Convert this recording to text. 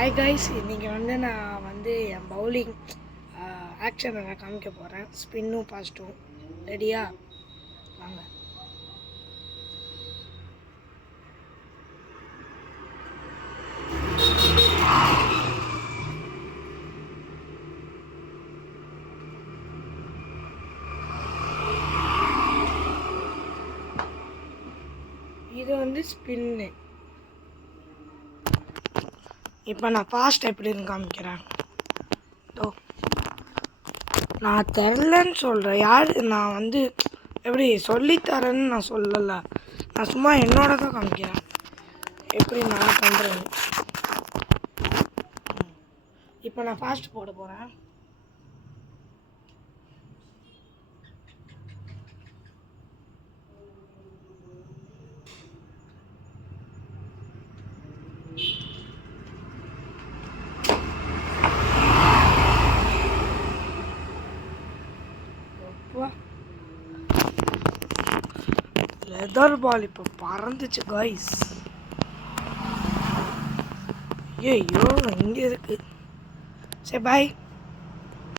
Hi guys, இன்றைக்கி நான் என் bowling ஆக்ஷனை நான் காமிக்க போகிறேன். ஸ்பின்னும் பாஸ்ட்டும் ரெடியா? வாங்க. இது ஸ்பின்னு. இப்போ நான் ஃபாஸ்ட் எப்படின்னு காமிக்கிறேன். நான் தெரிலன்னு சொல்கிறேன். யார் நான் எப்படி சொல்லித்தரேன்னு நான் சொல்லலை. நான் சும்மா என்னோட தான் காமிக்கிறேன் எப்படி நான் பண்ணுறேன். இப்போ நான் ஃபாஸ்ட் போட போகிறேன். லெதர் பால் இப்போ பறந்துச்சு கைஸ். ஐயோ இங்கே இருக்கு. சரி பாய்.